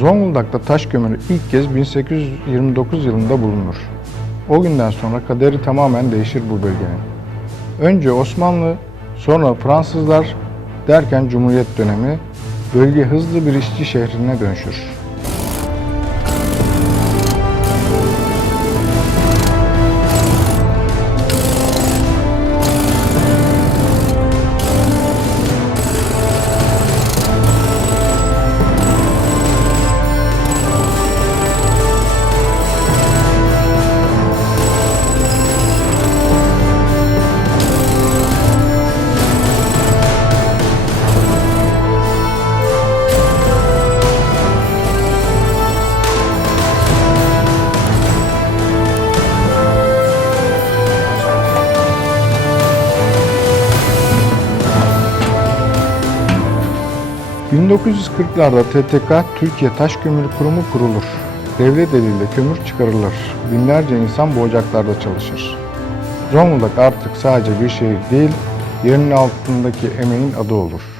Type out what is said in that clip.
Zonguldak'ta taş kömürü ilk kez 1829 yılında bulunur. O günden sonra kaderi tamamen değişir bu bölgenin. Önce Osmanlı, sonra Fransızlar derken Cumhuriyet dönemi bölge hızlı bir işçi şehrine dönüşür. ...1940'larda TTK Türkiye Taş Kömürü Kurumu kurulur. Devlet eliyle kömür çıkarılır. Binlerce insan bu ocaklarda çalışır. Zonguldak artık sadece bir şehir değil, yerinin altındaki emeğin adı olur.